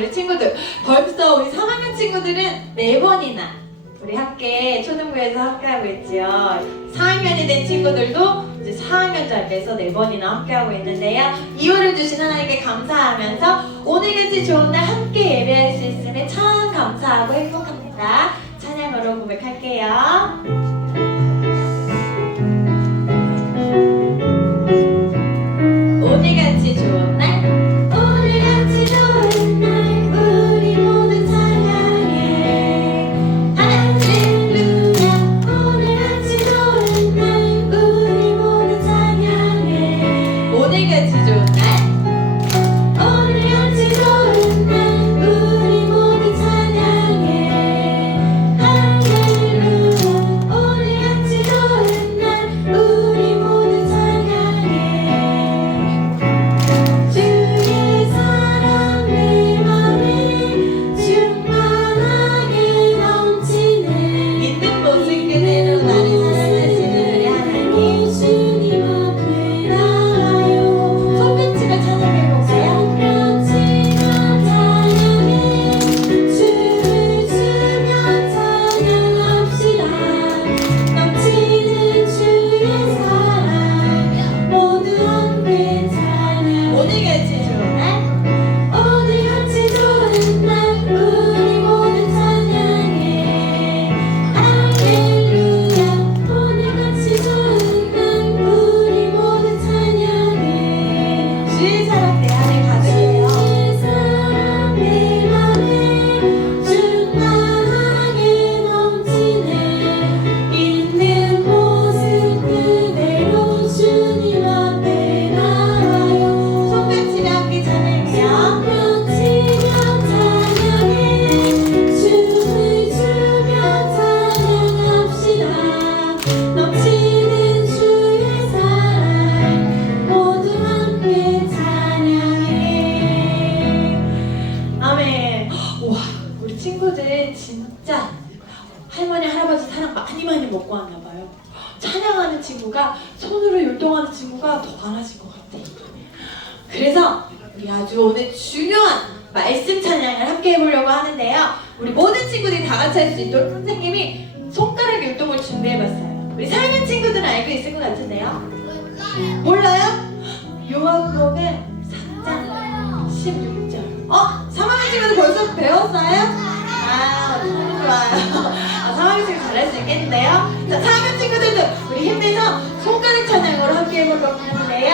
우리 친구들. 벌써 우리 3학년 친구들은 4번이나 우리 함께 초등부에서 함께하고 있지요. 4학년이 된 친구들도 이제 4학년자에서 4번이나 함께하고 있는데요. 이유를 주신 하나님께 감사하면서 오늘같이 좋은 날 함께 예배할 수 있음에 참 감사하고 행복합니다. 찬양으로 고백할게요. 오늘같이 좋은 날, 오늘같이 좋은 날 우리 모두 찬양해. 할렐루야. 오늘같이 좋은 날 우리 모두 찬양해. 오늘같이 좋은 날, 오늘같이 좋은 날 우리 모두 찬양해. 할렐루야. 오늘같이 좋은 날 우리 모두 찬양해. 주의 사랑 내 맘에 충만하게 넘치네. 믿는 모습 그대로 나를 사랑하시는 우리 하나님, 주님 앞에 나아요. 손끝치며 찬양해볼까요? 손끝치며 찬양해. 춤을 추며 찬양합시다. 넘치는 주의 사랑 모두 함께 찬양. 오늘같이 좋은 날, 오늘같이 좋은 날 우리 모두 찬양해. 할렐루야. 오늘같이 좋은 날 우리 모두 찬양해. 주의 사랑 내 안에 가득해요. 주의 사랑 내 맘에 충만하게 넘치네. 있는 모습 그대로 주님 앞에 나아요. 손끝치며 함께 찬양해요. 손끝치며 찬양해. 춤을 추며 찬양합시다. 넘치는 주의 사랑 모두 함께 찬양해. 아멘. 와, 우리 친구들 진짜 할머니 할아버지 사랑 많이 먹고 왔나 봐요. 찬양하는 친구가, 손으로 율동하는 친구가 더 많아진 것 같아요. 그래서 우리 아주 오늘 중요한 말씀 찬양을 함께 해보려고 하는데요. 우리 모든 친구들이 다 같이 할 수 있도록 선생님이 손가락 율동을 준비해봤어요. 우리 4학년 친구들은 알고 있을 것 같은데요. 몰라요? 요한복음 3장 16절. 3학년 친구들 벌써 배웠어요? 너무 좋아요. 3학년 친구 잘할 수 있겠는데요. 자, 4학년 친구들도 우리 힘내서 손가락 찬양으로 함께 해보려고 하는데요.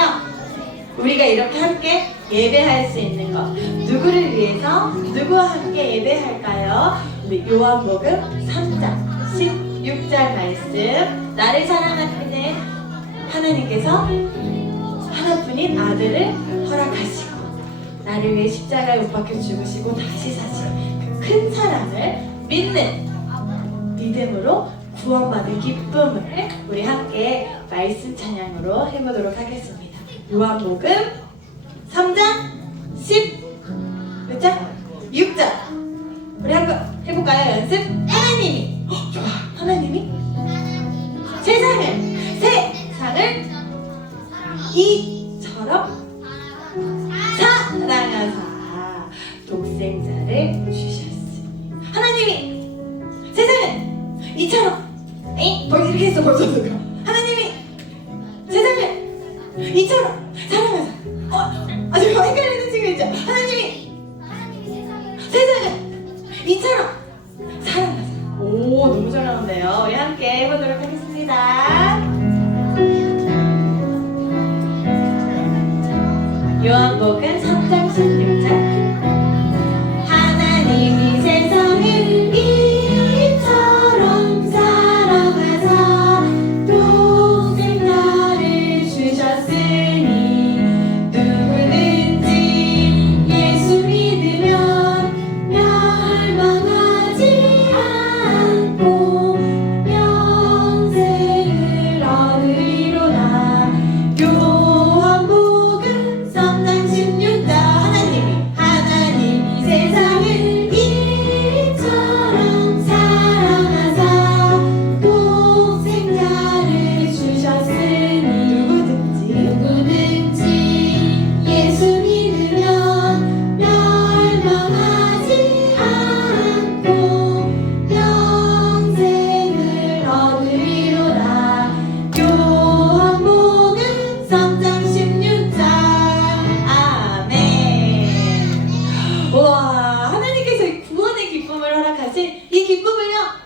우리가 이렇게 함께 예배할 수 있는 것, 누구를 위해서, 누구와 함께 예배할까요? 우리 요한복음 3장 16절 말씀. 나를 사랑하시는 하나님께서 하나뿐인 아들을 허락하시고 나를 위해 십자가에 못 박혀 죽으시고 다시 사신 그 큰 사랑을 믿는 믿음으로 구원받은 기쁨을 우리 함께 말씀 찬양으로 해보도록 하겠습니다. 요한복음 3장 16절. 우리 한번 해볼까요? 연습. 하나님이 좋아. 하나님이 세상을 이처럼 사랑하사 독생자를 주셨으니. 하나님이 세상을 이처럼 이렇게 했어. 벌써 누가 하나님이 세상을 이처럼 사랑하사. 지금 헷갈리는 친구 있죠? 하나님이 세상을 이처럼 사랑하사. 오, 너무 잘 나오네요. 우리 함께 해보도록 하겠습니다. 요한복음 3장 16절. 하나님이 세상을 이처럼 사랑하사 독생자를 주셨으니 누구든지 예수 믿으면 멸망하지 않고 영생을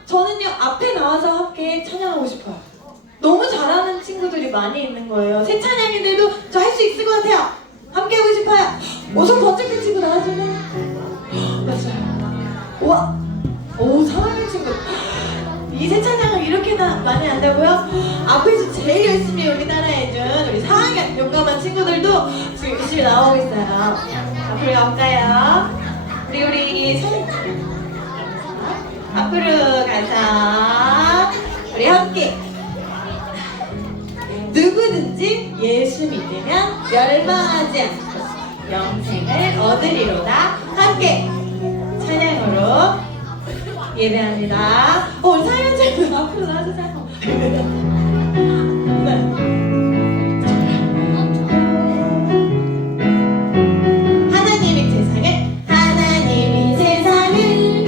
저는요 앞에 나와서 함께 찬양하고 싶어요. 너무 잘하는 친구들이 많이 있는 거예요. 새 찬양인데도 저 할 수 있을 것 같아요. 함께 하고 싶어요. 손 번쩍한 친구 나와주면. 맞아요. 우와. 오, 3학년 친구. 이 새 찬양을 이렇게나 많이 한다고요? 앞에서 제일 열심히 우리 따라해준 우리 4학년 용감한 친구들도 지금 열심히 나오고 있어요. 앞으로 가볼까요? 우리 앞으로 가서 우리 함께 누구든지 예수 믿으면 멸망하지 않고 영생을 얻으리로다. 함께 찬양으로 예배합니다. 우리 사연 친구 앞으로 나와주세요. 하나님이 세상을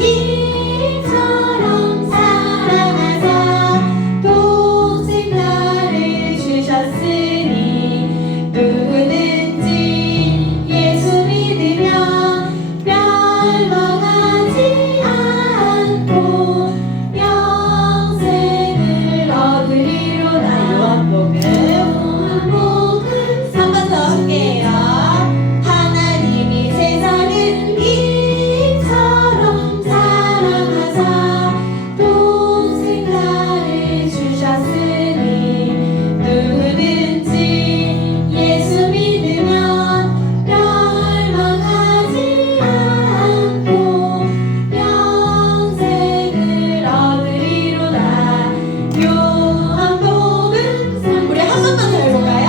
이처럼 사랑하사 독생자를 주셨으니 누구든지 예수 믿으면 멸망하지 않고 영생을 얻으리로다. 요한복음 3번 더 할게요. 하나님이 세상을 이처럼 사랑하사 독생자를 주셨으니 누구든지 예수 믿으면 멸망하지 않고 영생을 얻으리로다. 요한복음 3. 우리 한 번만 더 해볼까요?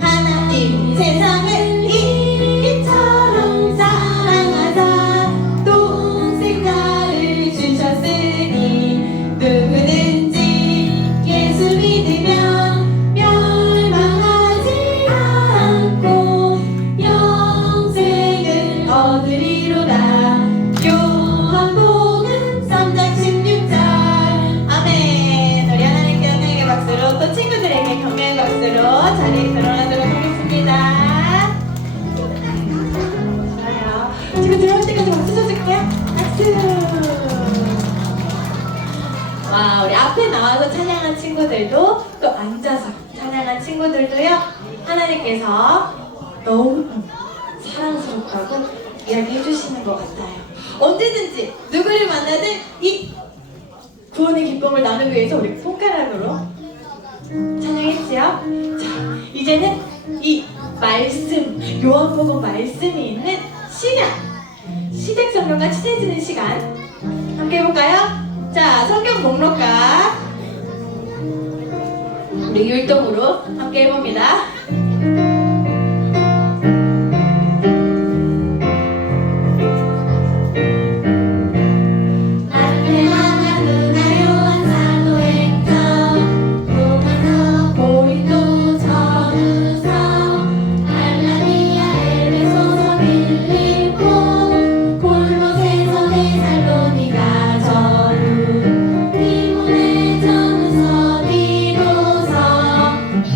하나님 세상을 이처럼 사랑하사 독생자를 주셨으니 누구든지 예수 믿으면 멸망하지 않고 영생을 얻으리로다. 요한복음 3장 16절. 아멘. 우리 하나님께 은혜의 박수로 또 친구들에게 격려의 박수로 자리에 들어가도록 하겠습니다. 좋아요. 지금 들어올 때까지 박수 쳐줄게요. 박수. 와, 우리 앞에 나와서 찬양한 친구들도 또 앉아서 찬양한 친구들도요, 하나님께서 너무 사랑스럽다고 이야기해 주시는 것 같아요. 언제든지 누구를 만나든 이 구원의 기쁨을 나누기 위해서 우리 손가락으로 찬양했지요? 자, 이제는 이 말씀, 요한복음 말씀이 있는 시댁 성경과 친해지는 시간 함께 해볼까요? 자, 성경 목록과 우리 율동으로 함께 해봅니다.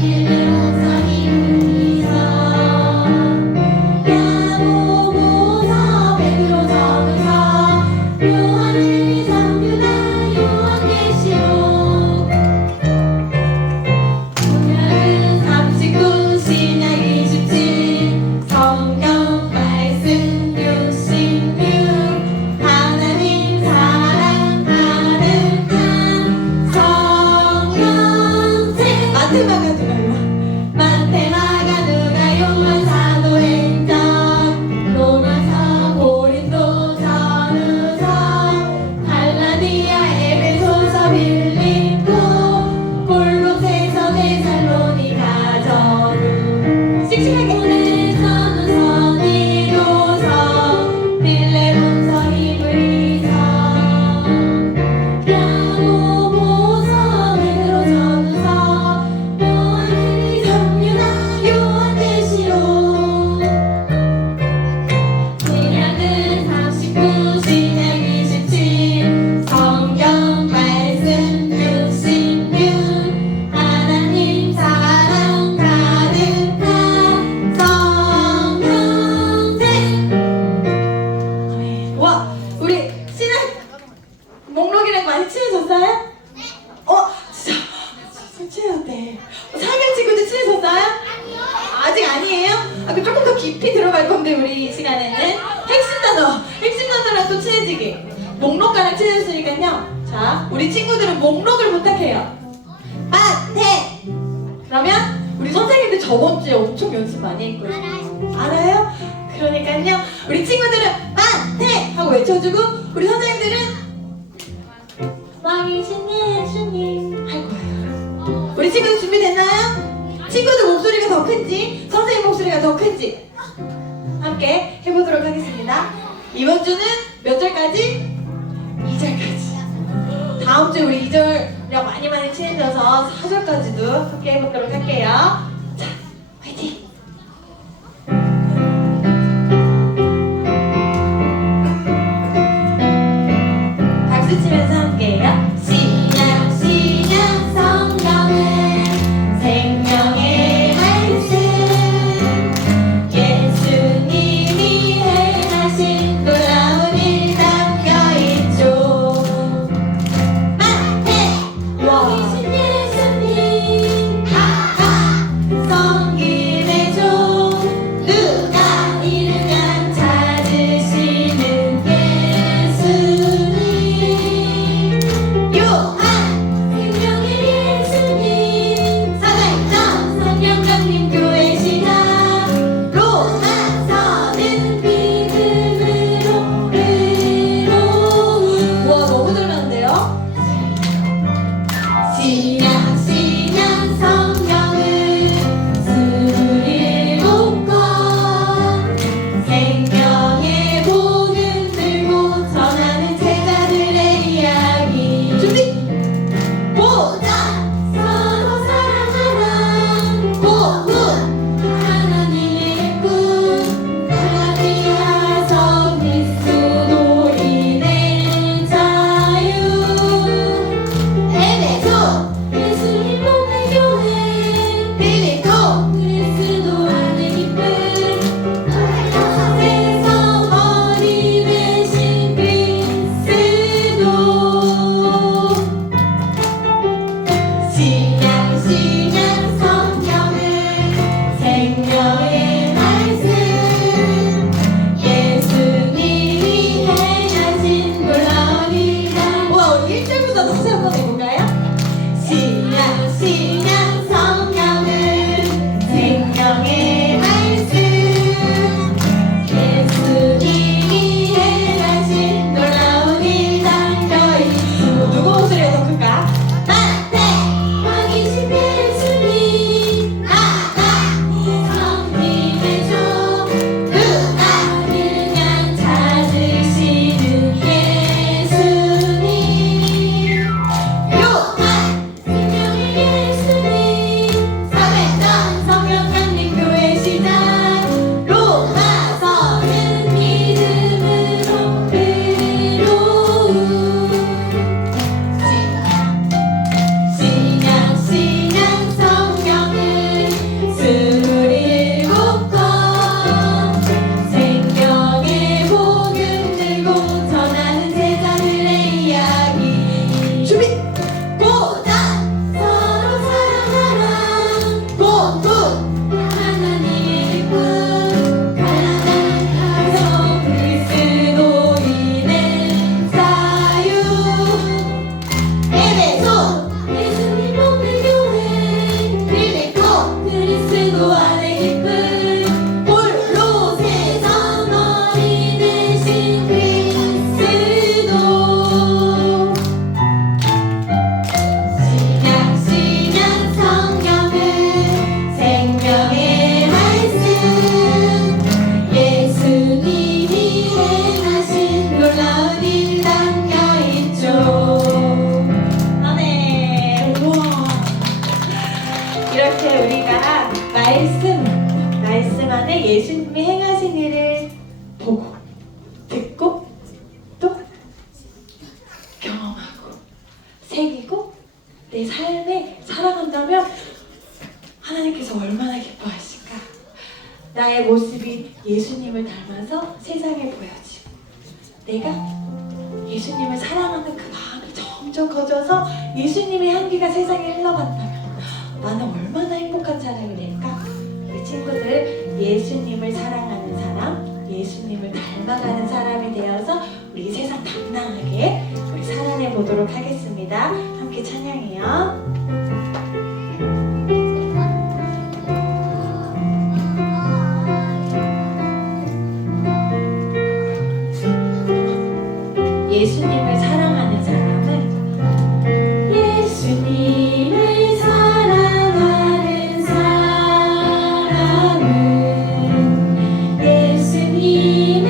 일베 목사님 친해지게 목록가랑 친해졌으니까요. 자, 우리 친구들은 목록을 부탁해요. 마태! 그러면 우리 선생님들 저번 주에 엄청 연습 많이 했거든요. 알아요? 그러니까요. 우리 친구들은 마태! 하고 외쳐주고 우리 선생님들은 왕이신 예수님 할 거예요. 우리 친구들 준비됐나요? 친구들 목소리가 더 큰지 선생님 목소리가 더 큰지 함께 해보도록 하겠습니다. 이번 주는 몇 절까지? 2절까지. 다음 주에 우리 2절이랑 많이 친해져서 4절까지도 함께 해보도록 할게요. 자, 화이팅! 박수 치면서 함께해요. 시작 시작 성경은 생명의 말씀 예수님이 행하신 놀라운 일 담겨있죠. 마태 왕이신 예수님 성김의 종 누가 이르면 찾으시는 예수님 요한 생명의 예수님 살아있던 성령강림 교회 시작 로마서는 믿음으로 의로움. 와 너무 잘하는데요? 신약 신약 성경은 27권 생명의 복음 들고 전하는 제자들의 이야기 준비! 보자 서로 사랑하라 복음 하나님의 꿈 갈라디아서 그리스도 인의 자유 에베소 예수님 복음의 교회 빌립보 그리스도 안의 기쁨 세상 어린 되신 그리스도 신약 신약 성경은 생명의 말씀 예수님이 행하신 놀라운 일 와, 우리 1절부터 다시 한번 해볼까요? 신약 신약 성경은 생명의 말씀 예수님이 행하신 놀라운 일 담겨있죠. 누구 목소리가 더 클까? 마태 왕이신 예수님 성김의 종 누가 이르면 찾으시는 예수님 요한 생명의 예수님 사회전 성령강림 교회 시작 로마서는 믿음으로 의로움. 신약 신약 성경은 27권 생명의 복음 들고 전하는 제자들의 이야기 준비! 보자 서로 사랑하라 복음 하나님의 꿈 갈라디아서 그리스도 인의 자유 에베소 예수님 복음의 교회 빌립보 그리스도 안의 기쁨 홀로 세상 어린 되신 그리스도 신약 신약 성경은 생명의 말씀 예수님이 행하신 놀라운 일 담겨있죠. 아멘. 우와. 이렇게 우리가 말씀 안에 예수님이 행하신 일을 보고 듣고 또 경험하고 새기고 내 삶에 살아간다면 하나님께서 얼마나 기뻐하실까? 나의 모습이 예수님을 닮아서 세상에 보여지고 내가 예수님을 사랑하는 그 마음이 점점 커져서 예수님의 향기가 세상에 흘러간다면 나는 얼마나 행복한 사람이 될까? 우리 친구들 예수님을 사랑하는 사람, 예수님을 닮아가는 사람이 되어서 우리 이 세상 당당하게 우리 살아내 보도록 하겠습니다. 함께 찬양해요. 예수님을 사랑하는 사람은 예수님을 사랑하는 사람은 예수님의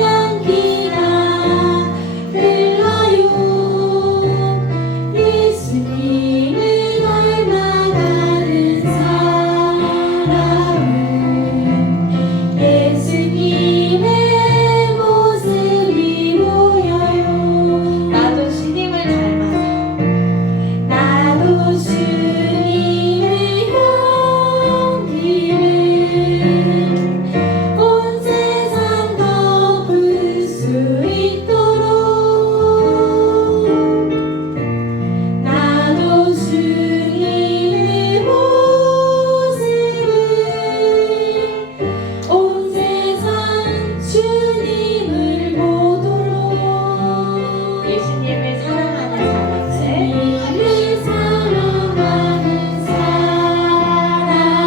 향기가 흘러요. 예수님을 닮아가는 사람은 예수님의 모습이 나도 주님을 닮아서 나도 주님의 향기를 온 세상 덮을 수 있도록 나도 주님의 모습을 온 세상 주님을 보도록 예수님을 사랑하는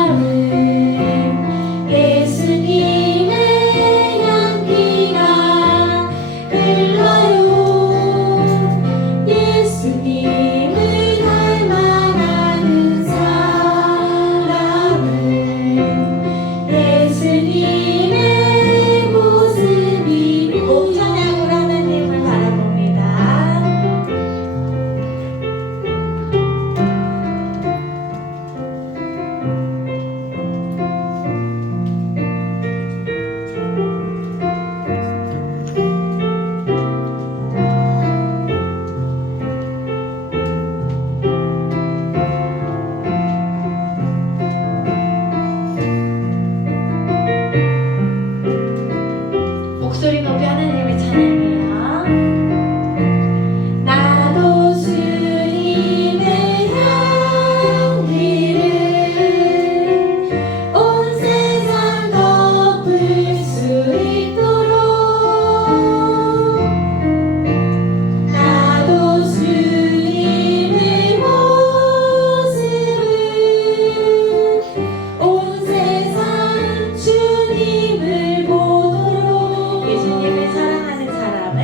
사람은 예수님의 향기가 흘러요. 예수님을 닮아가는 사람은 예수님의 모습이 찬양으로 하나님을 바라봅니다. 목소리 높이 하나님을 찬양해요. 나도 주님의 향기를 온 세상 덮을 수 있도록 나도 주님의 모습을 온 세상 주님을 보도록 예수님을 사랑하는 사람은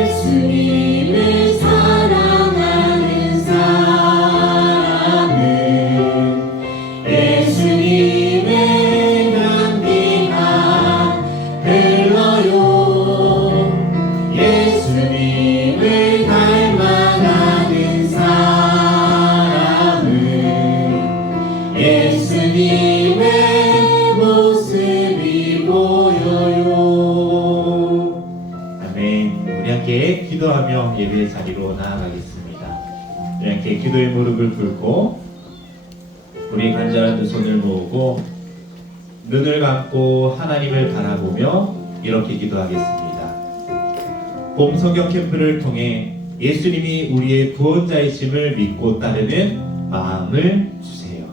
예수님을 사랑하는 사람은 예수님의 향기가 흘러요. 예수님을 닮아가는 사람은 예수님의 모습이 보여요. 아멘. 우리 함께 기도하며 예배의 자리로 나아가겠습니다. 우리 함께 기도의 무릎을 꿇고 우리 간절한 두 손을 모으고 눈을 감고 하나님을 바라보며 이렇게 기도하겠습니다. 봄 성경 캠프를 통해 예수님이 우리의 구원자이심을 믿고 따르는 마음을 주세요.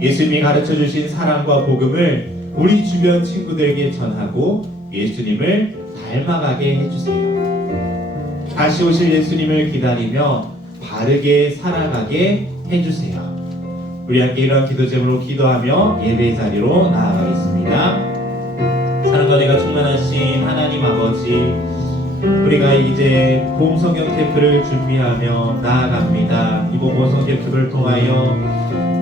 예수님이 가르쳐 주신 사랑과 복음을 우리 주변 친구들에게 전하고 예수님을 닮아가게 해주세요. 다시 오실 예수님을 기다리며 바르게 살아가게 해주세요. 우리 함께 이런 기도 제목으로 기도하며 예배의 자리로 나아가겠습니다. 사랑과 은혜가 충만하신 하나님 아버지, 우리가 이제 봄 성경 캠프를 준비하며 나아갑니다. 이번 봄 성경 캠프를 통하여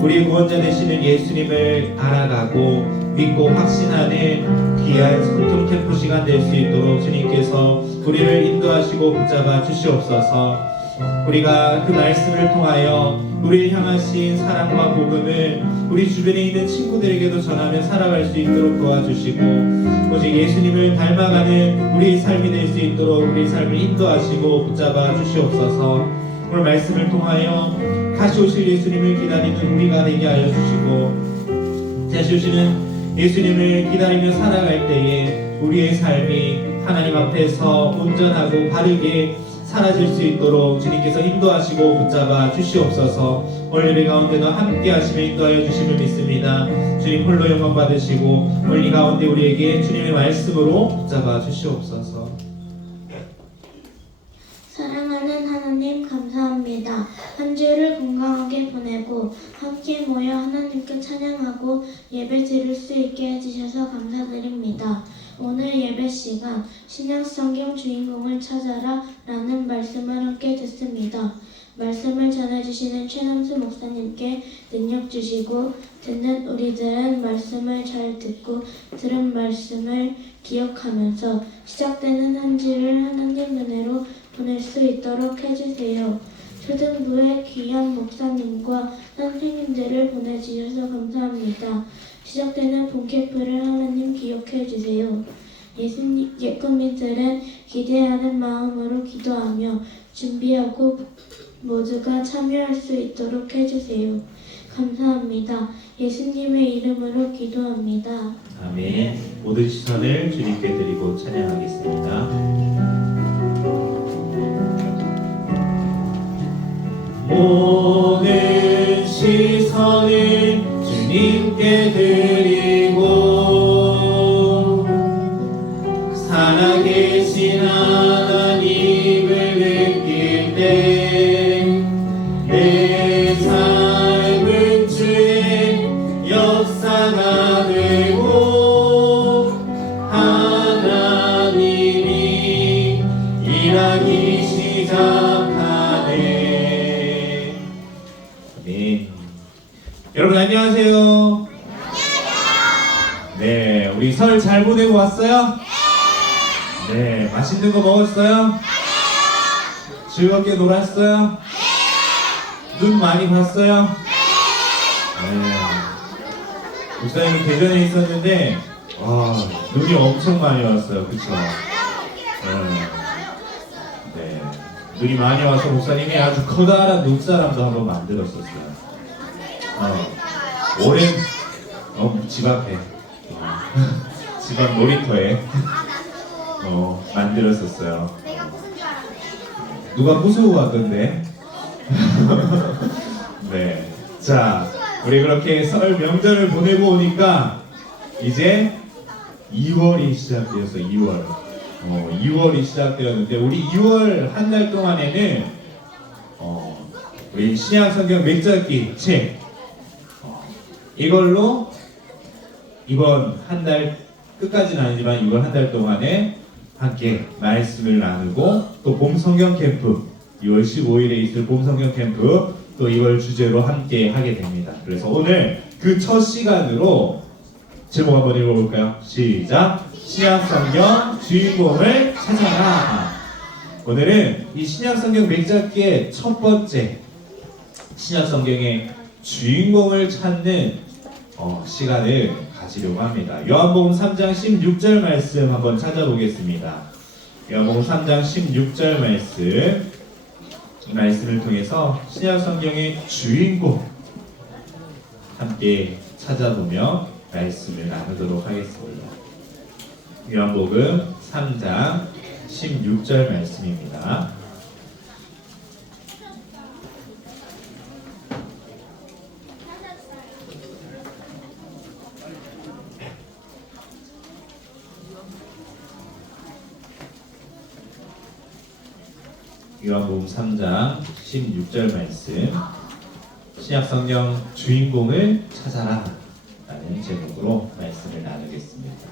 우리 구원자 되시는 예수님을 알아가고 믿고 확신하는 귀한 성경 캠프 시간 될 수 있도록 주님께서 우리를 인도하시고 붙잡아 주시옵소서. 우리가 그 말씀을 통하여 우리를 향하신 사랑과 복음을 우리 주변에 있는 친구들에게도 전하며 살아갈 수 있도록 도와주시고, 오직 예수님을 닮아가는 우리의 삶이 될 수 있도록 우리의 삶을 인도하시고 붙잡아 주시옵소서. 오늘 말씀을 통하여 다시 오실 예수님을 기다리는 우리가 되게 하여 주시고, 다시 오시는 예수님을 기다리며 살아갈 때에 우리의 삶이 하나님 앞에서 온전하고 바르게 사라질 수 있도록 주님께서 인도하시고 붙잡아 주시옵소서. 오늘 예배 가운데도 함께 하시며 인도하여 주심을 믿습니다. 주님 홀로 영광 받으시고 오늘 이 가운데 우리에게 주님의 말씀으로 붙잡아 주시옵소서. 사랑하는 하나님 감사합니다. 한 주를 건강하게 보내고 함께 모여 하나님께 찬양하고 예배 드릴 수 있게 해주셔서 감사드립니다. 오늘 예배 시간 신약성경 주인공을 찾아라 라는 말씀을 함께 듣습니다. 말씀을 전해주시는 최남수 목사님께 능력 주시고 듣는 우리들은 말씀을 잘 듣고 들은 말씀을 기억하면서 시작되는 한 주를 하나님 은혜로 보낼 수 있도록 해주세요. 초등부의 귀한 목사님과 선생님들을 보내주셔서 감사합니다. 시작되는 본캐프를 하나님 기억해 주세요. 예꾸미들은 기대하는 마음으로 기도하며 준비하고 모두가 참여할 수 있도록 해주세요. 감사합니다. 예수님의 이름으로 기도합니다. 아멘. 모든 시선을 주님께 드리고 찬양하겠습니다. 모든 시선을 주님께 드리고 살아계신 하나님을 느낄 때 내 삶은 주의 역사가 되고 하나님이 일하기 시작하네. 네. 여러분 안녕하세요. 네, 우리 설 잘 보내고 왔어요? 네, 맛있는 거 먹었어요? 즐겁게 놀았어요? 눈 많이 봤어요? 네. 목사님이 대전에 있었는데 눈이 엄청 많이 왔어요. 그쵸? 네. 눈이 많이 와서 목사님이 아주 커다란 눈사람도 한번 만들었었어요. 오랜 집 앞에 집 앞 놀이터에 만들었었어요. 누가 부수고 왔던데? 네. 자, 우리 그렇게 설 명절을 보내고 오니까 이제 2월이 시작되었어요. 2월이 시작되었는데 우리 2월 한 달 동안에는 우리 신약성경 맥잡기 책 이걸로 이번 한 달 끝까지는 아니지만 이번 한 달 동안에 함께 말씀을 나누고 또 봄성경 캠프 2월 15일에 있을 봄성경 캠프 또 이걸 주제로 함께 하게 됩니다. 그래서 오늘 그 첫 시간으로 제목 한번 읽어볼까요? 시작! 신약성경 주인공을 찾아라. 오늘은 이 신약성경 맥잡기의 첫 번째 신약성경의 주인공을 찾는 시간을 가지려고 합니다. 요한복음 3장 16절 말씀 한번 찾아보겠습니다. 요한복음 3장 16절 말씀을 통해서 신약성경의 주인공 함께 찾아보며 말씀을 나누도록 하겠습니다. 요한복음 3장 16절 말씀입니다. 요한복음 3장 16절 말씀 신약성경 주인공을 찾아라 라는 제목으로 말씀을 나누겠습니다.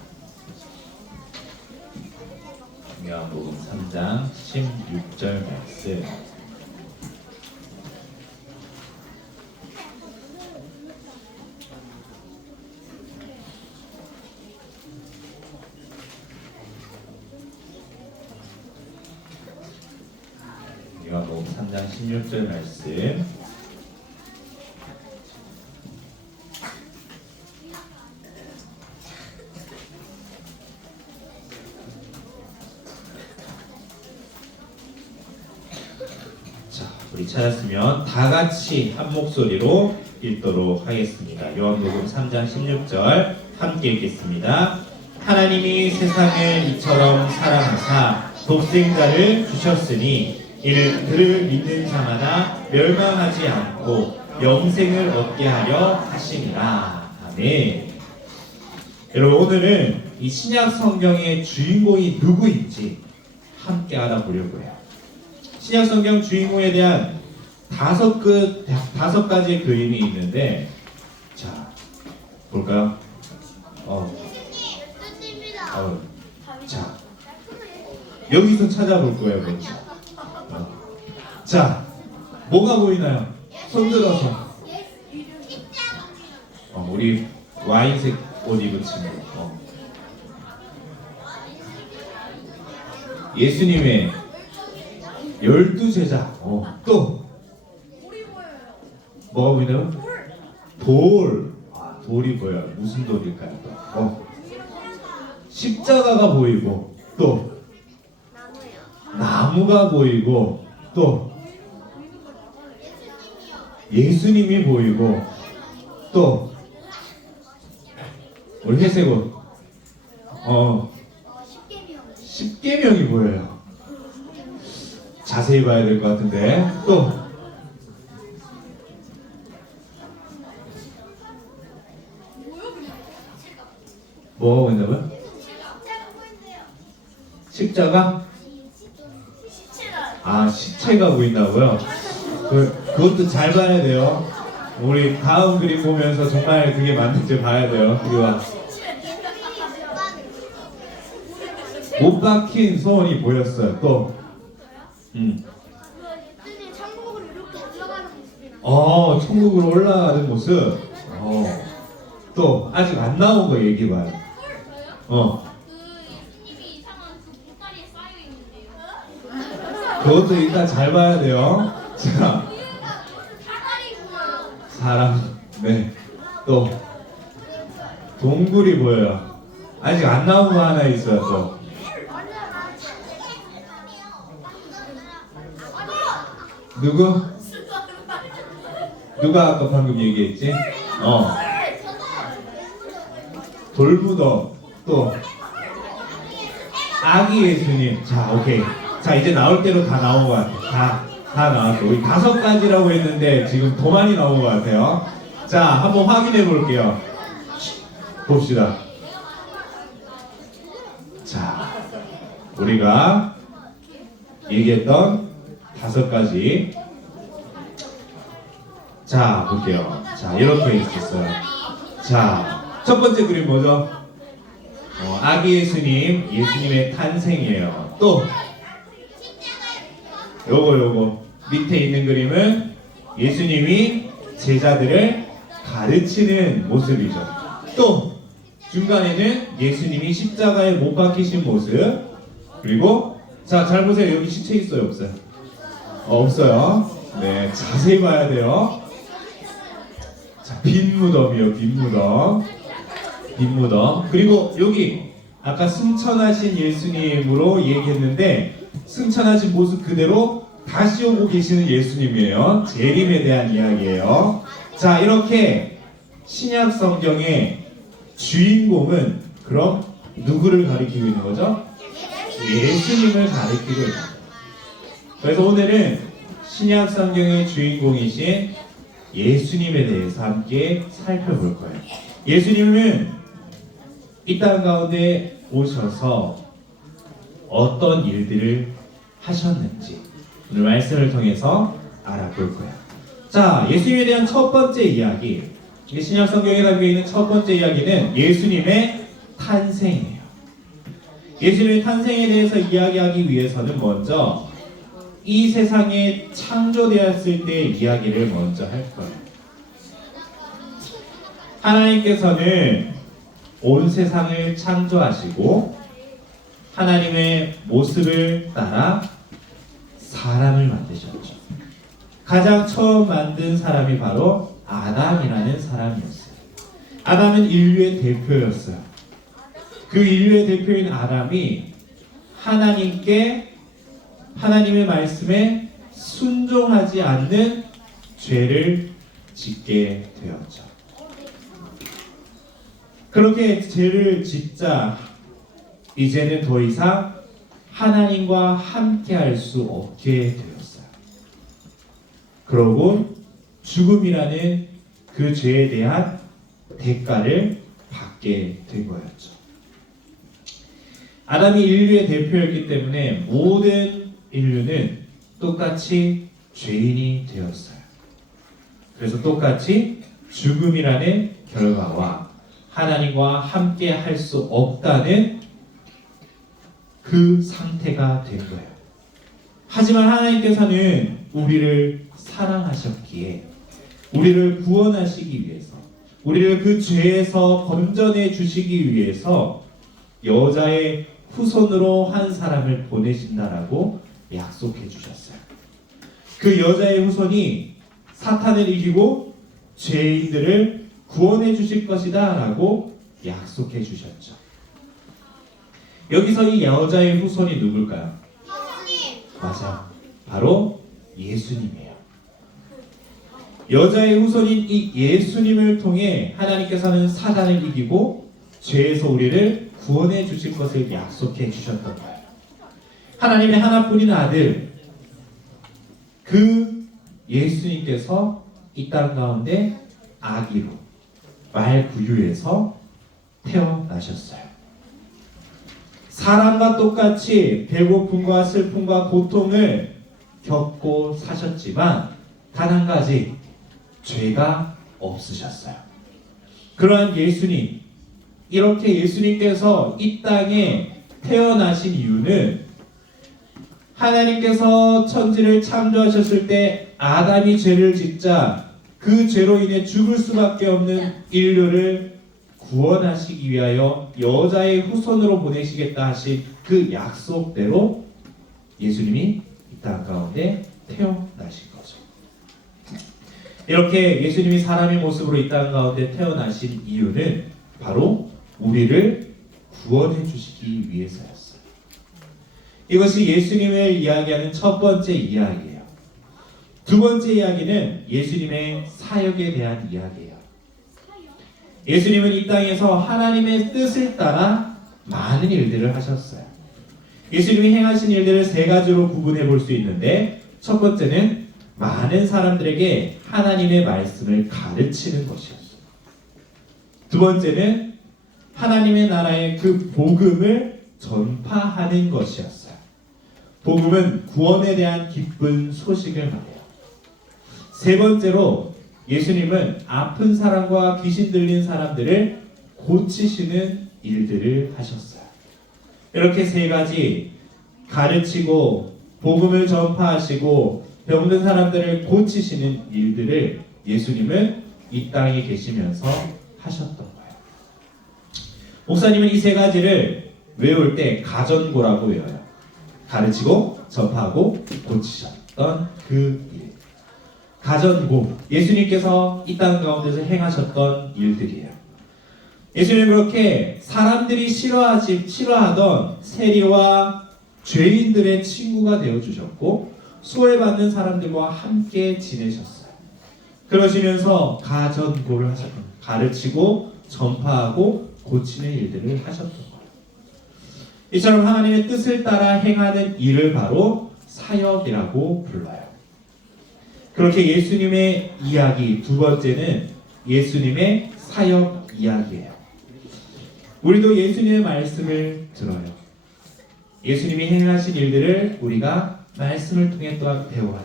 요한복음 3장 16절 말씀 요한복음 3장 16절 말씀 자, 우리 찾았으면 다 같이 한 목소리로 읽도록 하겠습니다. 요한복음 3장 16절 함께 읽겠습니다. 하나님이 세상을 이처럼 사랑하사 독생자를 주셨으니 이는 그를 믿는 자마다 멸망하지 않고 영생을 얻게 하려 하심이라. 아멘. 여러분, 오늘은 이 신약 성경의 주인공이 누구인지 함께 알아보려고 해요. 신약 성경 주인공에 대한 다섯 가지의 그림이 있는데, 자, 볼까요? 자, 여기서 찾아볼 거예요, 먼저. 자, 뭐가 보이나요? 손 들어서. 우리 와인색 옷 입은 친구. 예수님의 12제자. 또 뭐가 보이나요? 돌. 돌이 보여요. 무슨 돌일까요? 십자가가 보이고, 또 나무가 보이고, 또 예수님이 보이고, 또 우리 회색 옷. 십계명이 보여요. 자세히 봐야 될 것 같은데. 또 뭐가 보인다고요? 십자가? 시체가 보인다고요? 그것도 잘 봐야 돼요. 우리 다음 그림 보면서 정말 그게 맞는지 봐야 돼요. 우리가 못 박힌 소원이 보였어요. 또 천국으로 올라가는 모습. 또 아직 안 나온 거 얘기해봐요. 그것도 일단 잘 봐야 돼요. 자, 사람. 네. 또 동굴이 보여요. 아직 안 나온 거 하나 있어요. 또 누구? 누가 아까 방금 얘기했지? 돌무덤. 또 아기 예수님. 자, 오케이. 자, 이제 나올 대로 다 나온 것 같아요. 다 나왔어. 우리 5가지라고 했는데 지금 더 많이 나온 것 같아요. 자, 한번 확인해 볼게요. 봅시다. 자, 우리가 얘기했던 5가지. 자, 볼게요. 자, 이렇게 있었어요. 자, 첫 번째 그림 뭐죠? 아기 예수님, 예수님의 탄생이에요. 또 요거 밑에 있는 그림은 예수님이 제자들을 가르치는 모습이죠. 또 중간에는 예수님이 십자가에 못 박히신 모습. 그리고 자, 잘 보세요. 여기 시체 있어요, 없어요? 없어요. 네, 자세히 봐야 돼요. 자, 빈 무덤이요, 빈 무덤. 빈 무덤. 그리고 여기 아까 승천하신 예수님으로 얘기했는데, 승천하신 모습 그대로 다시 오고 계시는 예수님이에요. 재림에 대한 이야기예요. 자, 이렇게 신약 성경의 주인공은 그럼 누구를 가리키고 있는 거죠? 예수님을 가리키고 있는 거예요. 그래서 오늘은 신약 성경의 주인공이신 예수님에 대해서 함께 살펴볼 거예요. 예수님은 이 땅 가운데 오셔서 어떤 일들을 하셨는지 오늘 말씀을 통해서 알아볼 거예요. 자, 예수님에 대한 첫 번째 이야기, 신약 성경에 담겨 있는 첫 번째 이야기는 예수님의 탄생이에요. 예수님의 탄생에 대해서 이야기하기 위해서는 먼저 이 세상에 창조되었을 때의 이야기를 먼저 할 거예요. 하나님께서는 온 세상을 창조하시고 하나님의 모습을 따라 사람을 만드셨죠. 가장 처음 만든 사람이 바로 아담이라는 사람이었어요. 아담은 인류의 대표였어요. 그 인류의 대표인 아담이 하나님의 말씀에 순종하지 않는 죄를 짓게 되었죠. 그렇게 죄를 짓자 이제는 더 이상 하나님과 함께 할 수 없게 되었어요. 그러고 죽음이라는 그 죄에 대한 대가를 받게 된 거였죠. 아담이 인류의 대표였기 때문에 모든 인류는 똑같이 죄인이 되었어요. 그래서 똑같이 죽음이라는 결과와 하나님과 함께 할 수 없다는 그 상태가 된 거예요. 하지만 하나님께서는 우리를 사랑하셨기에 우리를 구원하시기 위해서, 우리를 그 죄에서 건져내 주시기 위해서 여자의 후손으로 한 사람을 보내신다라고 약속해 주셨어요. 그 여자의 후손이 사탄을 이기고 죄인들을 구원해 주실 것이다 라고 약속해 주셨죠. 여기서 이 여자의 후손이 누굴까요? 맞아, 바로 예수님이에요. 여자의 후손인 이 예수님을 통해 하나님께서는 사단을 이기고 죄에서 우리를 구원해 주실 것을 약속해 주셨던 거예요. 하나님의 하나뿐인 아들, 그 예수님께서 이 땅 가운데 아기로 말구유에서 태어나셨어요. 사람과 똑같이 배고픔과 슬픔과 고통을 겪고 사셨지만 단 한 가지, 죄가 없으셨어요. 그러한 예수님, 이렇게 예수님께서 이 땅에 태어나신 이유는 하나님께서 천지를 창조하셨을 때 아담이 죄를 짓자 그 죄로 인해 죽을 수밖에 없는 인류를 구원하시기 위하여 여자의 후손으로 보내시겠다 하신 그 약속대로 예수님이 이 땅 가운데 태어나신 거죠. 이렇게 예수님이 사람의 모습으로 이 땅 가운데 태어나신 이유는 바로 우리를 구원해 주시기 위해서였어요. 이것이 예수님을 이야기하는 첫 번째 이야기예요. 두 번째 이야기는 예수님의 사역에 대한 이야기예요. 예수님은 이 땅에서 하나님의 뜻을 따라 많은 일들을 하셨어요. 예수님이 행하신 일들을 세 가지로 구분해 볼 수 있는데, 첫 번째는 많은 사람들에게 하나님의 말씀을 가르치는 것이었어요. 두 번째는 하나님의 나라의 그 복음을 전파하는 것이었어요. 복음은 구원에 대한 기쁜 소식을 말해요. 세 번째로 예수님은 아픈 사람과 귀신 들린 사람들을 고치시는 일들을 하셨어요. 이렇게 세 가지, 가르치고 복음을 전파하시고 병든 사람들을 고치시는 일들을 예수님은 이 땅에 계시면서 하셨던 거예요. 목사님은 이 세 가지를 외울 때 가전고라고 외워요. 가르치고 전파하고 고치셨던 그 일. 가전고, 예수님께서 이 땅 가운데서 행하셨던 일들이에요. 예수님은 그렇게 사람들이 싫어하던 세리와 죄인들의 친구가 되어주셨고 소외받는 사람들과 함께 지내셨어요. 그러시면서 가전고를 하셨던 거예요. 가르치고 전파하고 고치는 일들을 하셨던 거예요. 이처럼 하나님의 뜻을 따라 행하는 일을 바로 사역이라고 불러요. 그렇게 예수님의 이야기, 두 번째는 예수님의 사역 이야기예요. 우리도 예수님의 말씀을 들어요. 예수님이 행하신 일들을 우리가 말씀을 통해 또한 배워요.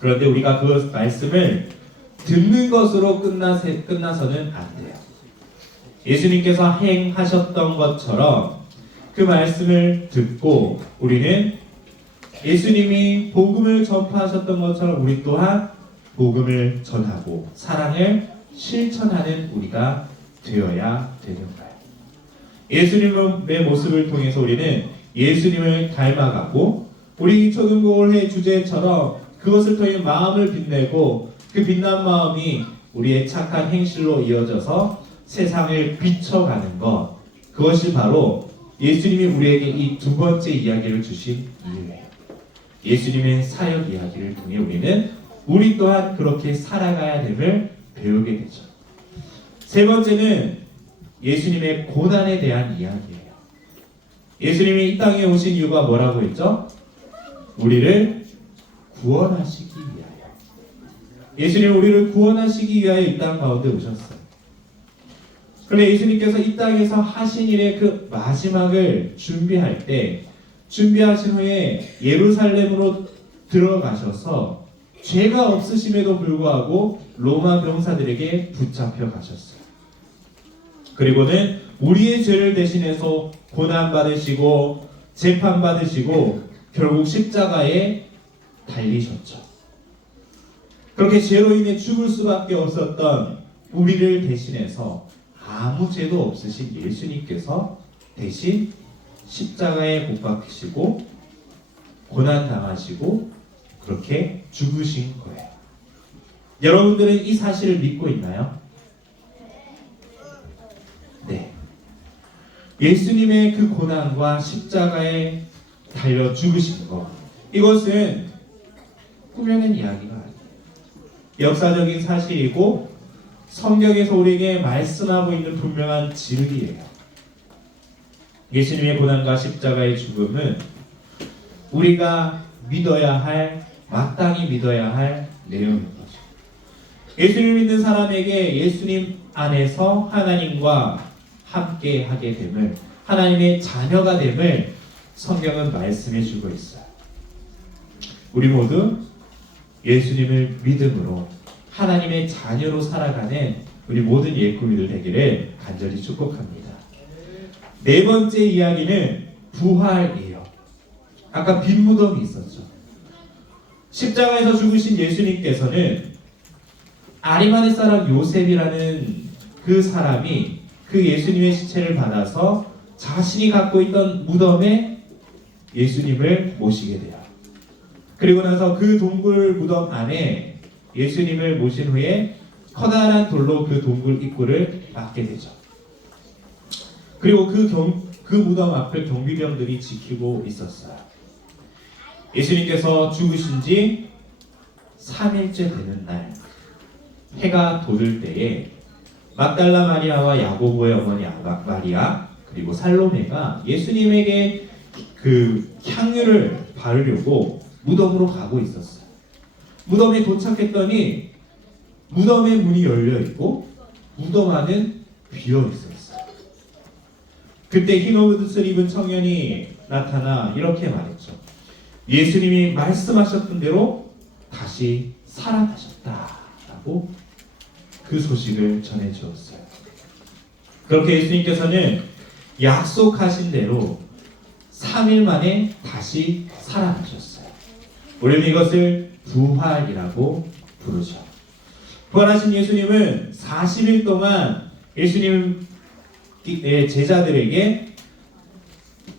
그런데 우리가 그 말씀을 듣는 것으로 끝나서는 안 돼요. 예수님께서 행하셨던 것처럼 그 말씀을 듣고 우리는 예수님이 복음을 전파하셨던 것처럼 우리 또한 복음을 전하고 사랑을 실천하는 우리가 되어야 되는 거예요. 예수님의 모습을 통해서 우리는 예수님을 닮아가고 우리 초등교회 주제처럼 그것을 통해 마음을 빛내고 그 빛난 마음이 우리의 착한 행실로 이어져서 세상을 비춰가는 것, 그것이 바로 예수님이 우리에게 이 두 번째 이야기를 주신 이유예요. 예수님의 사역 이야기를 통해 우리 또한 그렇게 살아가야 됨을 배우게 되죠. 세 번째는 예수님의 고난에 대한 이야기예요. 예수님이 이 땅에 오신 이유가 뭐라고 했죠? 우리를 구원하시기 위하여. 예수님은 우리를 구원하시기 위하여 이 땅 가운데 오셨어요. 그런데 예수님께서 이 땅에서 하신 일의 그 마지막을 준비할 때, 준비하신 후에 예루살렘으로 들어가셔서 죄가 없으심에도 불구하고 로마 병사들에게 붙잡혀 가셨어요. 그리고는 우리의 죄를 대신해서 고난받으시고 재판받으시고 결국 십자가에 달리셨죠. 그렇게 죄로 인해 죽을 수밖에 없었던 우리를 대신해서 아무 죄도 없으신 예수님께서 대신 십자가에 못 박히시고 고난당하시고 그렇게 죽으신 거예요. 여러분들은 이 사실을 믿고 있나요? 네. 예수님의 그 고난과 십자가에 달려 죽으신 것, 이것은 꾸며낸 이야기가 아니에요. 역사적인 사실이고 성경에서 우리에게 말씀하고 있는 분명한 진리예요. 예수님의 고난과 십자가의 죽음은 우리가 믿어야 할, 마땅히 믿어야 할 내용인 거죠. 예수님 믿는 사람에게 예수님 안에서 하나님과 함께 하게 됨을, 하나님의 자녀가 됨을 성경은 말씀해 주고 있어요. 우리 모두 예수님을 믿음으로 하나님의 자녀로 살아가는 우리 모든 예꾸미들 되기를 간절히 축복합니다. 네 번째 이야기는 부활이에요. 아까 빈 무덤이 있었죠. 십자가에서 죽으신 예수님께서는 아리마대 사람 요셉이라는 그 사람이 그 예수님의 시체를 받아서 자신이 갖고 있던 무덤에 예수님을 모시게 돼요. 그리고 나서 그 동굴 무덤 안에 예수님을 모신 후에 커다란 돌로 그 동굴 입구를 막게 되죠. 그리고 그 무덤 앞을 경비병들이 지키고 있었어요. 예수님께서 죽으신 지 3일째 되는 날, 해가 돋을 때에 막달라 마리아와 야고보의 어머니 마리아 그리고 살로메가 예수님에게 그 향유를 바르려고 무덤으로 가고 있었어요. 무덤에 도착했더니 무덤의 문이 열려 있고 무덤 안은 비어 있었어요. 그때 흰 옷을 입은 청년이 나타나 이렇게 말했죠. 예수님이 말씀하셨던 대로 다시 살아나셨다라고 그 소식을 전해 주었어요. 그렇게 예수님께서는 약속하신 대로 3일 만에 다시 살아나셨어요. 우리는 이것을 부활이라고 부르죠. 부활하신 예수님은 40일 동안 예수님의 제자들에게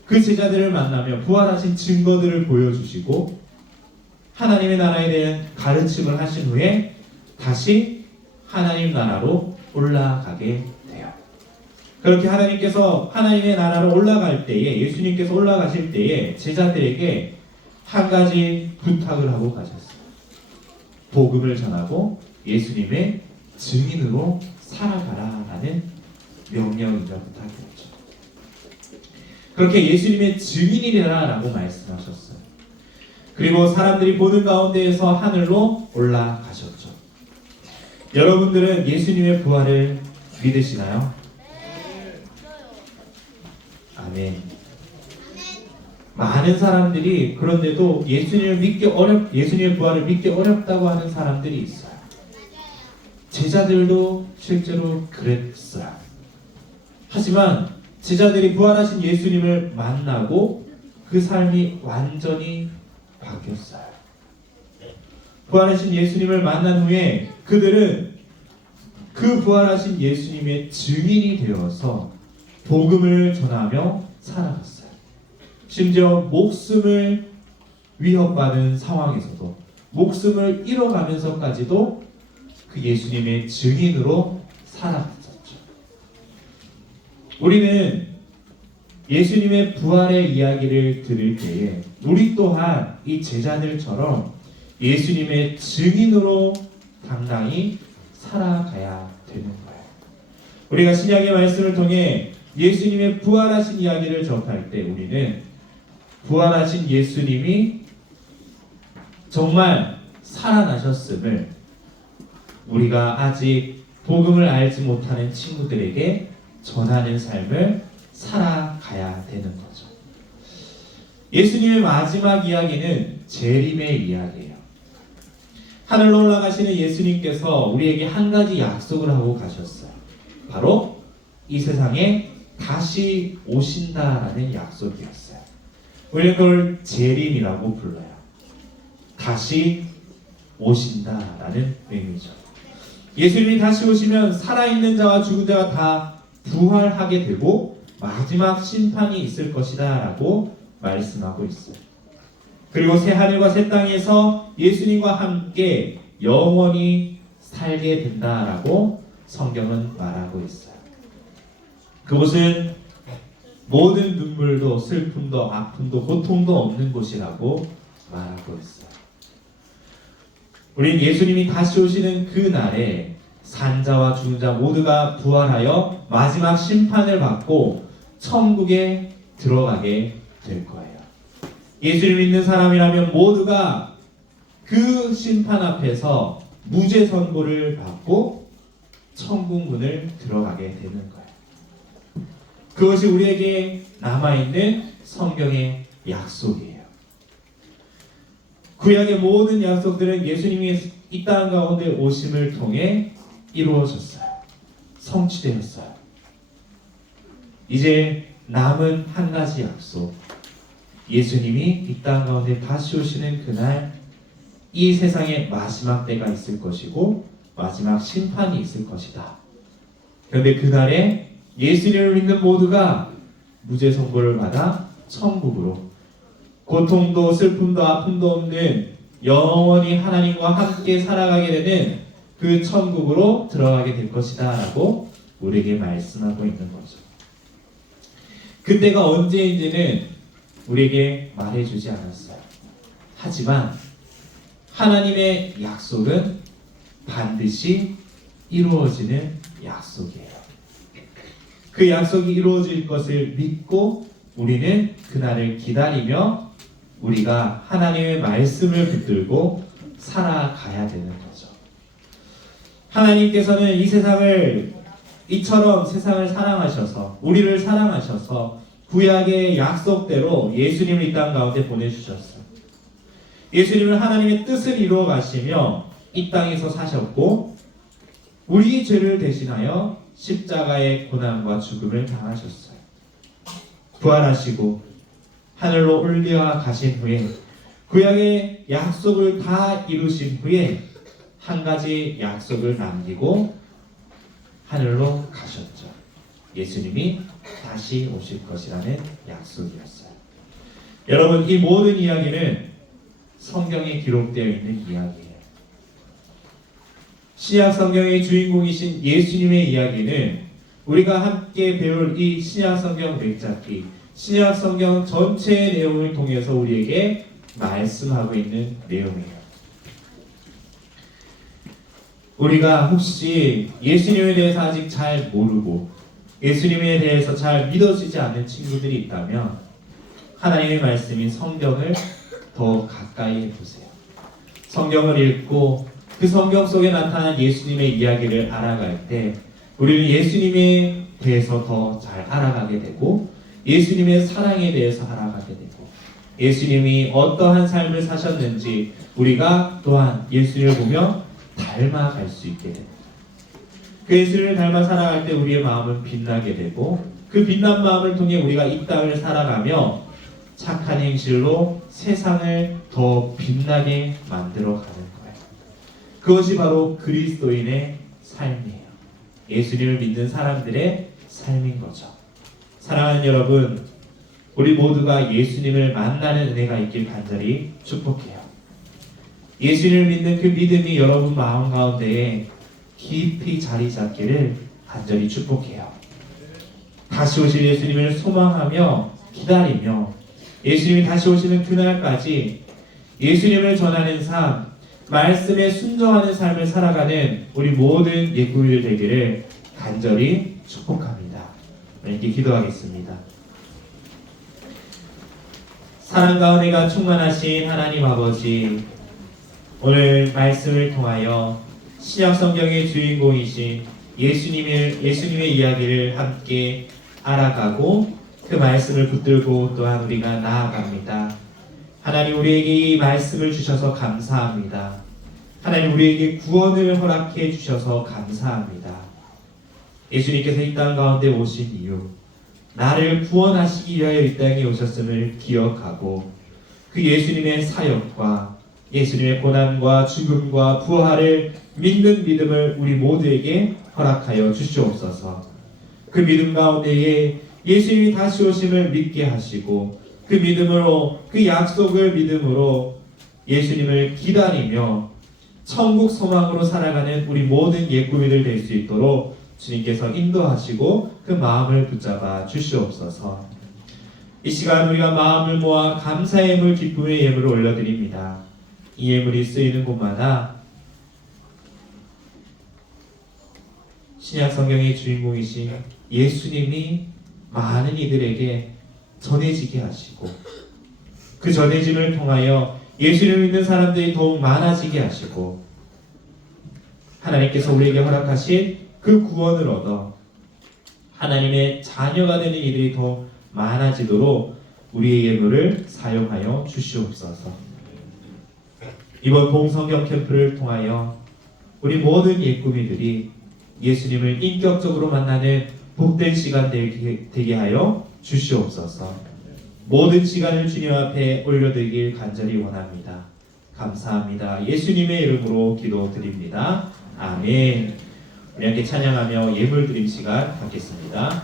그 제자들을 만나며 부활하신 증거들을 보여주시고 하나님의 나라에 대한 가르침을 하신 후에 다시 하나님 나라로 올라가게 돼요. 그렇게 하나님께서 하나님의 나라로 올라갈 때에, 예수님께서 올라가실 때에 제자들에게 한 가지 부탁을 하고 가셨어요. 복음을 전하고 예수님의 증인으로 살아가라라는 명령이자 부탁이었죠. 그렇게 예수님의 증인이 되라라고 말씀하셨어요. 그리고 사람들이 보는 가운데에서 하늘로 올라가셨죠. 여러분들은 예수님의 부활을 믿으시나요? 아멘. 많은 사람들이 그런데도 예수님의 부활을 믿기 어렵다고 하는 사람들이 있어요. 제자들도 실제로 그랬어요. 하지만 제자들이 부활하신 예수님을 만나고 그 삶이 완전히 바뀌었어요. 부활하신 예수님을 만난 후에 그들은 그 부활하신 예수님의 증인이 되어서 복음을 전하며 살아갔어요. 심지어 목숨을 위협받은 상황에서도 목숨을 잃어가면서까지도 그 예수님의 증인으로 살아갔었죠. 우리는 예수님의 부활의 이야기를 들을 때에 우리 또한 이 제자들처럼 예수님의 증인으로 당당히 살아가야 되는 거예요. 우리가 신약의 말씀을 통해 예수님의 부활하신 이야기를 접할 때 우리는 부활하신 예수님이 정말 살아나셨음을 우리가 아직 복음을 알지 못하는 친구들에게 전하는 삶을 살아가야 되는 거죠. 예수님의 마지막 이야기는 재림의 이야기예요. 하늘로 올라가시는 예수님께서 우리에게 한 가지 약속을 하고 가셨어요. 바로 이 세상에 다시 오신다라는 약속이었어요. 우리는 그걸 재림이라고 불러요. 다시 오신다라는 의미죠. 예수님이 다시 오시면 살아있는 자와 죽은 자가 다 부활하게 되고 마지막 심판이 있을 것이다 라고 말씀하고 있어요. 그리고 새 하늘과 새 땅에서 예수님과 함께 영원히 살게 된다라고 성경은 말하고 있어요. 그곳은 모든 눈물도 슬픔도 아픔도 고통도 없는 곳이라고 말하고 있어요. 우리는 예수님이 다시 오시는 그 날에 산자와 죽은 자 모두가 부활하여 마지막 심판을 받고 천국에 들어가게 될 거예요. 예수를 믿는 사람이라면 모두가 그 심판 앞에서 무죄 선고를 받고 천국 문을 들어가게 되는 거예요. 그것이 우리에게 남아있는 성경의 약속이에요. 구약의 모든 약속들은 예수님이 이 땅 가운데 오심을 통해 이루어졌어요. 성취되었어요. 이제 남은 한 가지 약속. 예수님이 이 땅 가운데 다시 오시는 그날 이 세상에 마지막 때가 있을 것이고 마지막 심판이 있을 것이다. 그런데 그날에 예수님을 믿는 모두가 무죄 선고를 받아 천국으로 고통도 슬픔도 아픔도 없는 영원히 하나님과 함께 살아가게 되는 그 천국으로 들어가게 될 것이다 라고 우리에게 말씀하고 있는 거죠. 그때가 언제인지는 우리에게 말해주지 않았어요. 하지만 하나님의 약속은 반드시 이루어지는 약속이에요. 그 약속이 이루어질 것을 믿고 우리는 그날을 기다리며 우리가 하나님의 말씀을 붙들고 살아가야 되는 거죠. 하나님께서는 이 세상을 이처럼 세상을 사랑하셔서 우리를 사랑하셔서 구약의 약속대로 예수님을 이 땅 가운데 보내주셨어요. 예수님은 하나님의 뜻을 이루어 가시며 이 땅에서 사셨고 우리의 죄를 대신하여 십자가의 고난과 죽음을 당하셨어요. 부활하시고 하늘로 올라가신 후에 구약의 약속을 다 이루신 후에 한 가지 약속을 남기고 하늘로 가셨죠. 예수님이 다시 오실 것이라는 약속이었어요. 여러분, 이 모든 이야기는 성경에 기록되어 있는 이야기예요. 신약 성경의 주인공이신 예수님의 이야기는 우리가 함께 배울 이 신약 성경 맥잡기, 신약 성경 전체의 내용을 통해서 우리에게 말씀하고 있는 내용이에요. 우리가 혹시 예수님에 대해서 아직 잘 모르고 예수님에 대해서 잘 믿어지지 않는 친구들이 있다면 하나님의 말씀인 성경을 더 가까이 해보세요. 성경을 읽고 그 성경 속에 나타난 예수님의 이야기를 알아갈 때 우리는 예수님에 대해서 더 잘 알아가게 되고 예수님의 사랑에 대해서 알아가게 되고 예수님이 어떠한 삶을 사셨는지 우리가 또한 예수님을 보며 닮아갈 수 있게 됩니다. 그 예수님을 닮아 살아갈 때 우리의 마음은 빛나게 되고 그 빛난 마음을 통해 우리가 이 땅을 살아가며 착한 행실로 세상을 더 빛나게 만들어 가는 거예요. 그것이 바로 그리스도인의 삶이에요. 예수님을 믿는 사람들의 삶인 거죠. 사랑하는 여러분, 우리 모두가 예수님을 만나는 은혜가 있길 간절히 축복해요. 예수님을 믿는 그 믿음이 여러분 마음 가운데에 깊이 자리 잡기를 간절히 축복해요. 다시 오실 예수님을 소망하며 기다리며 예수님이 다시 오시는 그날까지 예수님을 전하는 삶, 말씀에 순종하는 삶을 살아가는 우리 모든 예구일 되기를 간절히 축복합니다. 이렇게 기도하겠습니다. 사랑과 은혜가 충만하신 하나님 아버지, 오늘 말씀을 통하여 신약 성경의 주인공이신 예수님의 이야기를 함께 알아가고 그 말씀을 붙들고 또한 우리가 나아갑니다. 하나님, 우리에게 이 말씀을 주셔서 감사합니다. 하나님, 우리에게 구원을 허락해 주셔서 감사합니다. 예수님께서 이 땅 가운데 오신 이유, 나를 구원하시기 위하여 이 땅에 오셨음을 기억하고 그 예수님의 사역과 예수님의 고난과 죽음과 부활을 믿는 믿음을 우리 모두에게 허락하여 주시옵소서. 그 믿음 가운데에 예수님이 다시 오심을 믿게 하시고 그 믿음으로, 그 약속을 믿음으로 예수님을 기다리며 천국 소망으로 살아가는 우리 모든 예꾸미들 될 수 있도록 주님께서 인도하시고 그 마음을 붙잡아 주시옵소서. 이 시간 우리가 마음을 모아 감사의 예물, 기쁨의 예물을 올려드립니다. 이 예물이 쓰이는 곳마다 신약 성경의 주인공이신 예수님이 많은 이들에게 전해지게 하시고 그 전해짐을 통하여 예수를 믿는 사람들이 더욱 많아지게 하시고 하나님께서 우리에게 허락하신 그 구원을 얻어 하나님의 자녀가 되는 이들이 더 많아지도록 우리의 예물을 사용하여 주시옵소서. 이번 봄성경 캠프를 통하여 우리 모든 예꾸미들이 예수님을 인격적으로 만나는 복된 시간 되게 하여 주시옵소서. 모든 시간을 주님 앞에 올려드리길 간절히 원합니다. 감사합니다. 예수님의 이름으로 기도드립니다. 아멘. 우리 함께 찬양하며 예물 드림 시간 갖겠습니다.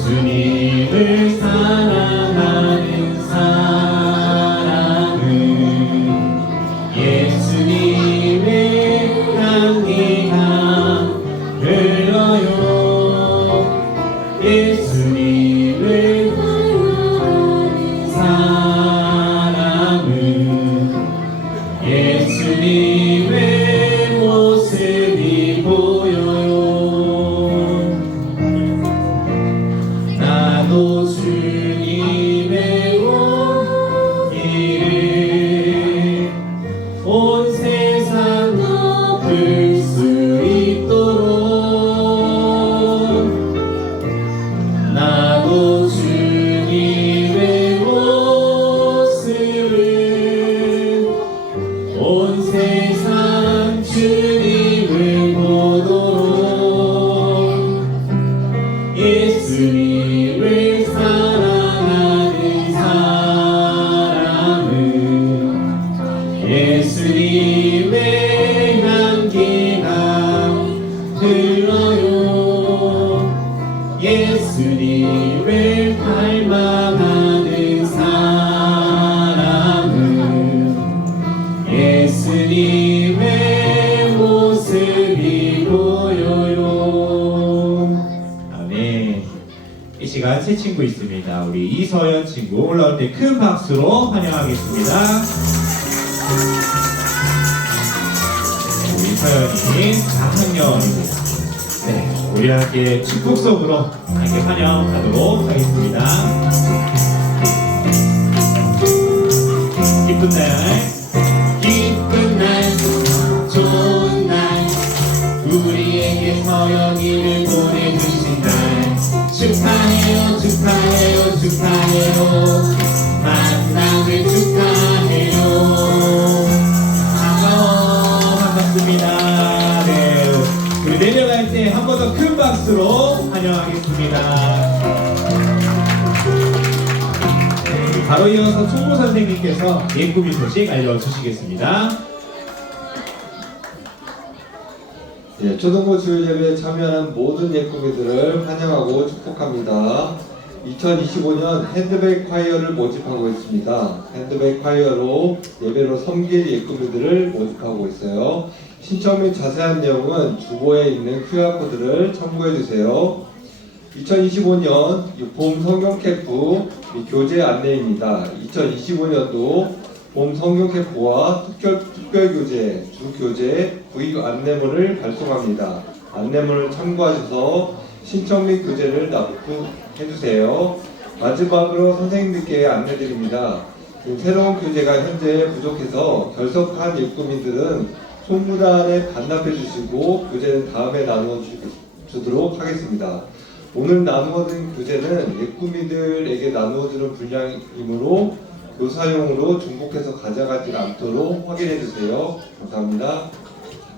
예수님을 사랑하는 사람은 예수님의 향기가 흘러요. 예수님을 사랑하는 사람은 예수님의 모습이 보여요. 나도 주님의 온기를 온 세상 들 수 있도록 나도 주님의 모습을 온 세상 주님을 보도록 예수님을 사랑하는 사람은 예수님의 향기가 흘러요. 예수님을 닮아가는 사람은 예수님의 모습이 보여요. 아멘. 이 시간 새 친구 있습니다. 우리 이서연 친구 올라올 때 큰 박수로 환영하겠습니다. 우리 서연이 작학년입니다. 네, 우리 함께 축복송으로 함께 환영하도록 하겠습니다. 기쁜 날, 좋은 날, 우리에게 서연이를 보내주신 날, 축하해요, 축하해요, 축하해요. 만남을 축하해요. 반갑습니다. 네, 우리 내려갈 때 한 번 더 큰 박수로 환영하겠습니다. 네, 바로 이어서 총무 선생님께서 예꾸미 소식 알려주시겠습니다. 예, 초등부 주일 예배에 참여하는 모든 예꾸미들을 환영하고 축복합니다. 2025년 핸드백 콰이어를 모집하고 있습니다. 핸드백 콰이어로 예배로 섬길 예꾸미들을 모집하고 있어요. 신청 및 자세한 내용은 주보에 있는 QR코드를 참고해 주세요. 2025년 봄 성경 캠프 교재 안내입니다. 2025년도 봄 성경 캠프와 특별 교재, 주 교재, 구입 안내문을 발송합니다. 안내문을 참고하셔서 신청 및 교재를 납부해 주세요. 마지막으로 선생님들께 안내드립니다. 새로운 교재가 현재 부족해서 결석한 일꾼민들은 총무단에 반납해 주시고 교재는 다음에 나누어 주도록 하겠습니다. 오늘 나누어진 교재는 예꾸미들에게 나누어주는 분량이므로 교사용으로 중복해서 가져가지 않도록 확인해 주세요. 감사합니다.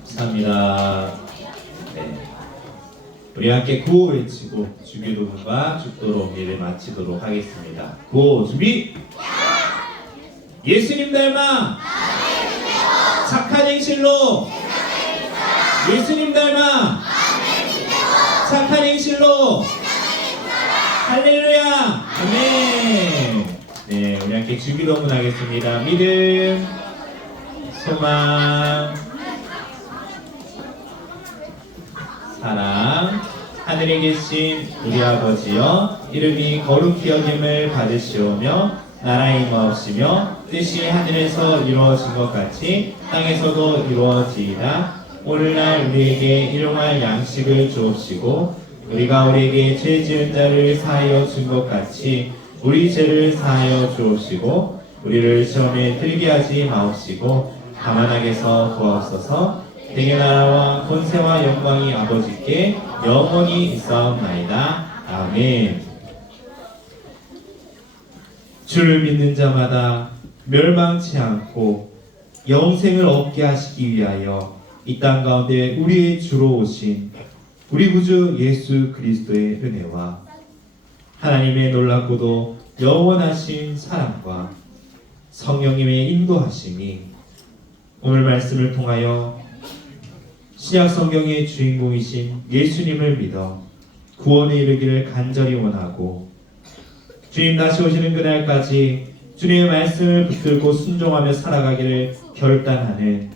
감사합니다. 네. 우리 함께 구호 외치고 주기도문과 축도로 예를 마치도록 하겠습니다. 구호 준비! 예수님 닮아 착한 행실로 예수님 닮아 착한 행실로 할렐루야 아멘. 네, 우리 함께 주기도문 하겠습니다. 믿음, 소망, 사랑. 하늘에 계신 우리 아버지여, 이름이 거룩히 여김을 받으시오며 나라 임하옵시며 뜻이 하늘에서 이루어진 것 같이 땅에서도 이루어지이다. 오늘날 우리에게 일용할 양식을 주옵시고 우리가 우리에게 죄 지은 자를 사하여 준 것 같이 우리 죄를 사하여 주옵시고 우리를 시험에 들게 하지 마옵시고 다만 악에서 구하옵소서. 대개 나라와 권세와 영광이 아버지께 영원히 있사옵나이다. 아멘. 주를 믿는 자마다 멸망치 않고 영생을 얻게 하시기 위하여 이 땅 가운데 우리의 주로 오신 우리 구주 예수 그리스도의 은혜와 하나님의 놀랍고도 영원하신 사랑과 성령님의 인도하심이 오늘 말씀을 통하여 신약 성경의 주인공이신 예수님을 믿어 구원에 이르기를 간절히 원하고 주님 다시 오시는 그날까지 주님의 말씀을 붙들고 순종하며 살아가기를 결단하는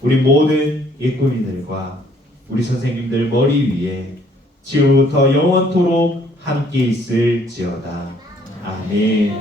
우리 모든 예꾸미들과 우리 선생님들 머리 위에 지금부터 영원토록 함께 있을지어다. 아멘.